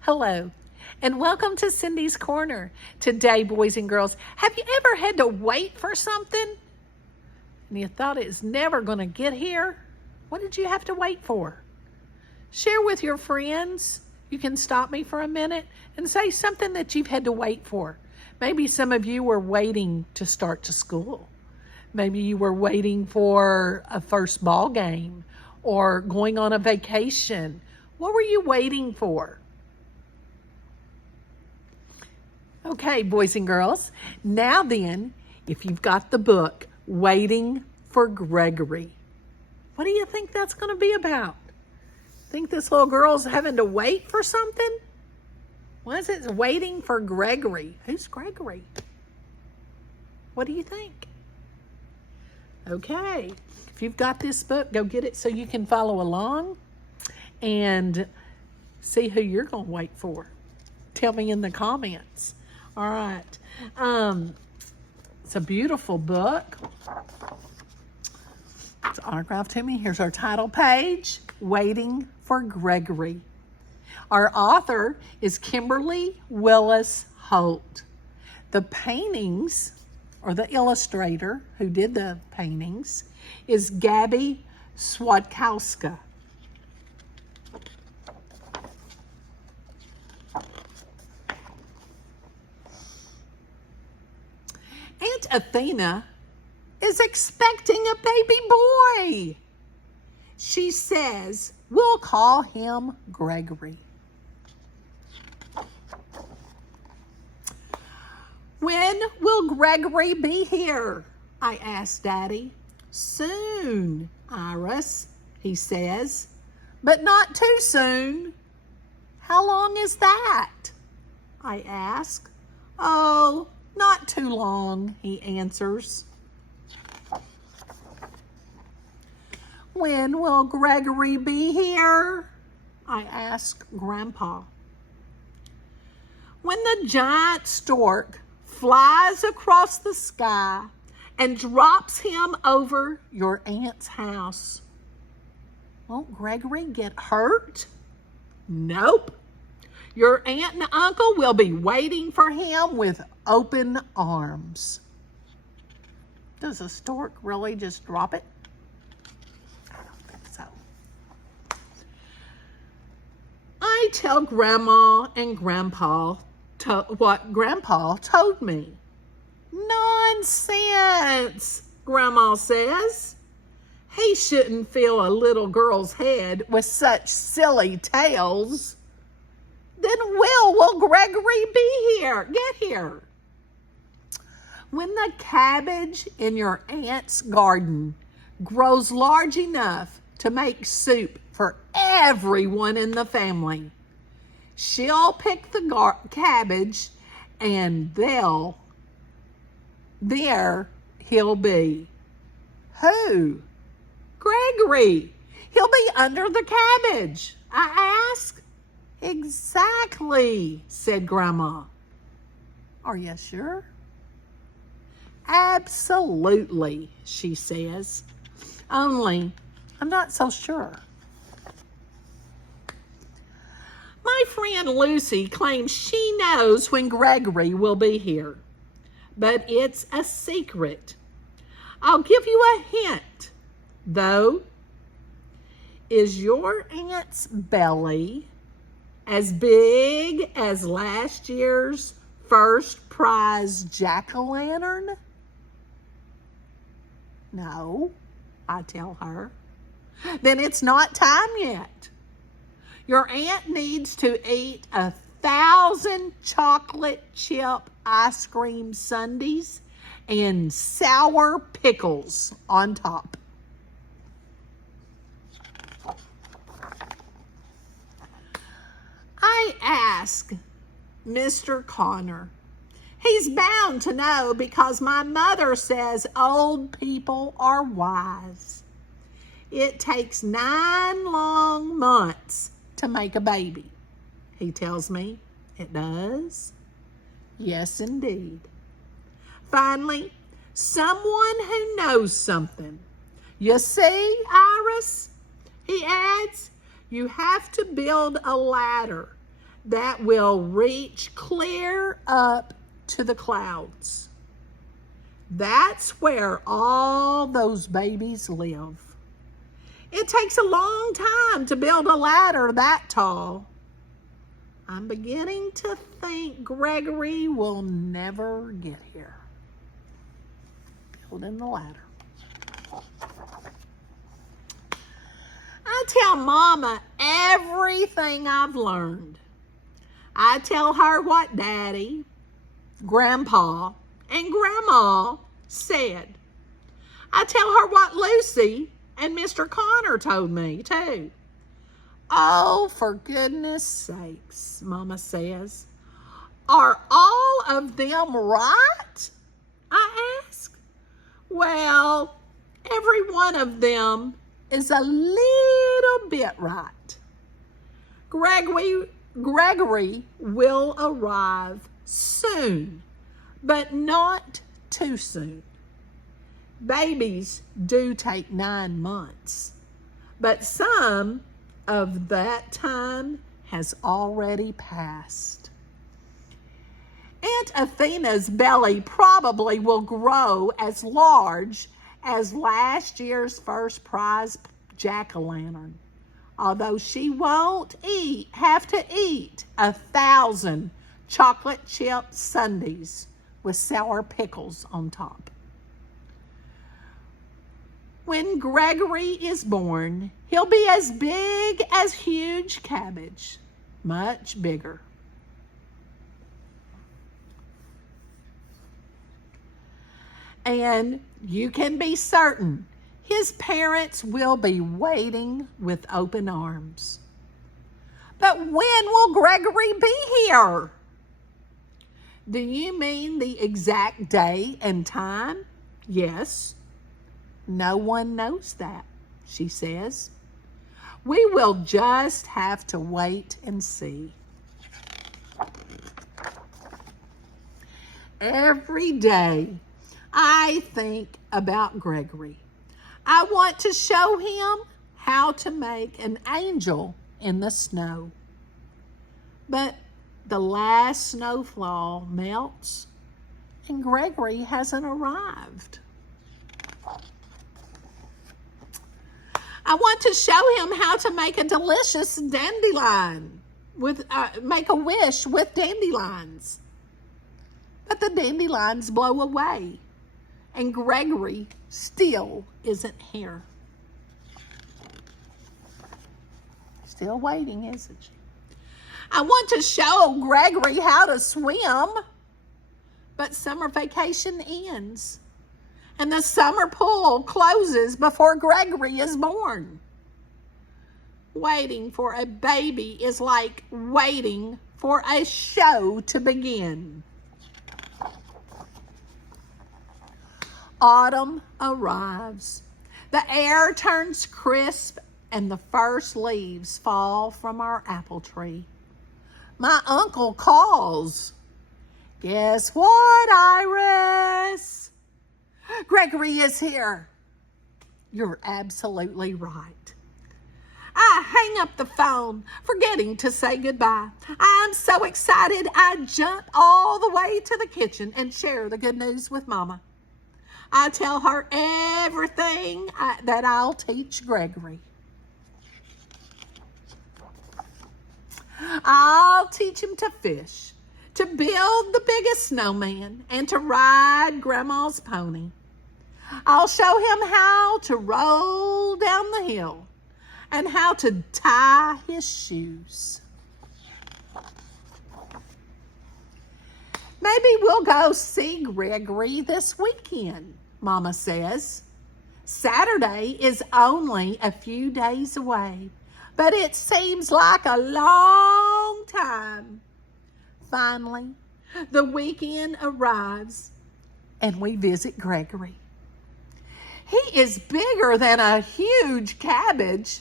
Hello, and welcome to Cindy's Corner. Today, boys and girls, have you ever had to wait for something and you thought it's never going to get here? What did you have to wait for? Share with your friends. You can stop me for a minute and say something that you've had to wait for. Maybe some of you were waiting to start to school. Maybe you were waiting for a first ball game or going on a vacation. What were you waiting for? Okay, boys and girls, now then, if you've got the book, Waiting for Gregory, what do you think that's going to be about? Think this little girl's having to wait for something? What is it? Waiting for Gregory. Who's Gregory? What do you think? Okay, if you've got this book, go get it so you can follow along and see who you're going to wait for. Tell me in the comments. All right. It's a beautiful book. It's autographed to me. Here's our title page, Waiting for Gregory. Our author is Kimberly, Willis, Holt. The paintings, or the illustrator who did the paintings, is Gabby Swadkowska. Aunt Athena is expecting a baby boy. She says, we'll call him Gregory. When will Gregory be here? I asked Daddy. Soon, Iris, he says, but not too soon. How long is that? I ask. Oh, not too long, he answers. When will Gregory be here? I ask Grandpa. When the giant stork flies across the sky and drops him over your aunt's house. Won't Gregory get hurt? Nope. Your aunt and uncle will be waiting for him with open arms. Does a stork really just drop it? I don't think so. I tell Grandma and Grandpa what Grandpa told me. Nonsense, Grandma says. He shouldn't fill a little girl's head with such silly tales. Then will Gregory be here? Get here. When the cabbage in your aunt's garden grows large enough to make soup for everyone in the family, she'll pick the cabbage and there he'll be. Who? Gregory. He'll be under the cabbage, I ask. Exactly, said Grandma. Are you sure? Absolutely, she says. Only, I'm not so sure. My friend Lucy claims she knows when Gregory will be here, but it's a secret. I'll give you a hint, though. Is your aunt's belly as big as last year's first prize jack-o'-lantern? No, I tell her. Then it's not time yet. Your aunt needs to eat 1,000 chocolate chip ice cream sundaes and sour pickles on top. I ask Mr. Connor. He's bound to know because my mother says old people are wise. It takes 9 long months to make a baby, he tells me. It does? Yes, indeed. Finally, someone who knows something. You see, Iris, he adds, you have to build a ladder that will reach clear up to the clouds. That's where all those babies live. It takes a long time to build a ladder that tall. I'm beginning to think Gregory will never get here. Building the ladder. I tell Mama everything I've learned. I tell her what Daddy, Grandpa, and Grandma said. I tell her what Lucy and Mr. Connor told me, too. Oh, for goodness sakes, Mama says. Are all of them right? I ask. Well, every one of them is a little bit right. Gregory will arrive soon, but not too soon. Babies do take 9 months, but some of that time has already passed. Aunt Athena's belly probably will grow as large as last year's first prize jack-o'-lantern, although she won't have to eat 1,000 chocolate chip sundaes with sour pickles on top. When Gregory is born, he'll be as big as huge cabbage, much bigger. And you can be certain his parents will be waiting with open arms. But when will Gregory be here? Do you mean the exact day and time? Yes. No one knows that, she says. We will just have to wait and see. Every day, I think about Gregory. I want to show him how to make an angel in the snow. But the last snowfall melts and Gregory hasn't arrived. I want to show him how to make a delicious dandelion make a wish with dandelions. But the dandelions blow away, and Gregory still isn't here. Still waiting, isn't she? I want to show Gregory how to swim, but summer vacation ends, and the summer pool closes before Gregory is born. Waiting for a baby is like waiting for a show to begin. Autumn arrives. The air turns crisp and the first leaves fall from our apple tree. My uncle calls. Guess what, Iris? Gregory is here. You're absolutely right. I hang up the phone, forgetting to say goodbye. I'm so excited I jump all the way to the kitchen and share the good news with Mama. I tell her everything that I'll teach Gregory. I'll teach him to fish, to build the biggest snowman, and to ride Grandma's pony. I'll show him how to roll down the hill and how to tie his shoes. Maybe we'll go see Gregory this weekend, Mama says. Saturday is only a few days away, but it seems like a long time. Finally, the weekend arrives and we visit Gregory. He is bigger than a huge cabbage,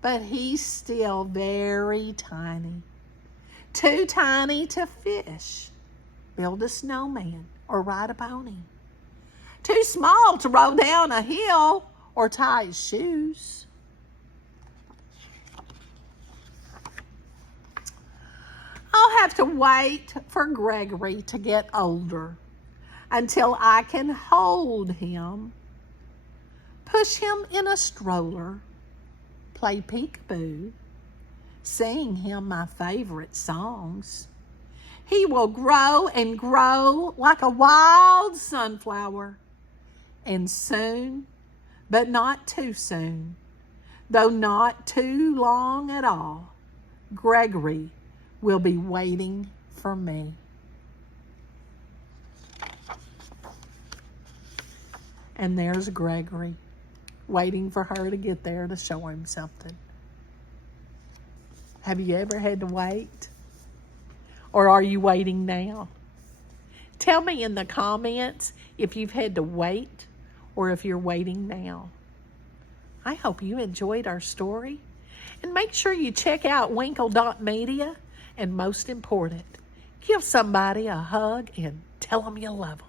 but he's still very tiny. Too tiny to fish, build a snowman, or ride a pony. Too small to roll down a hill or tie his shoes. have to wait for Gregory to get older until I can hold him, push him in a stroller, play peekaboo, sing him my favorite songs. He will grow and grow like a wild sunflower. And soon, but not too soon, though not too long at all, Gregory will be waiting for me. And there's Gregory, waiting for her to get there to show him something. Have you ever had to wait? Or are you waiting now? Tell me in the comments if you've had to wait or if you're waiting now. I hope you enjoyed our story. And make sure you check out Winkle.media. And most important, give somebody a hug and tell them you love them.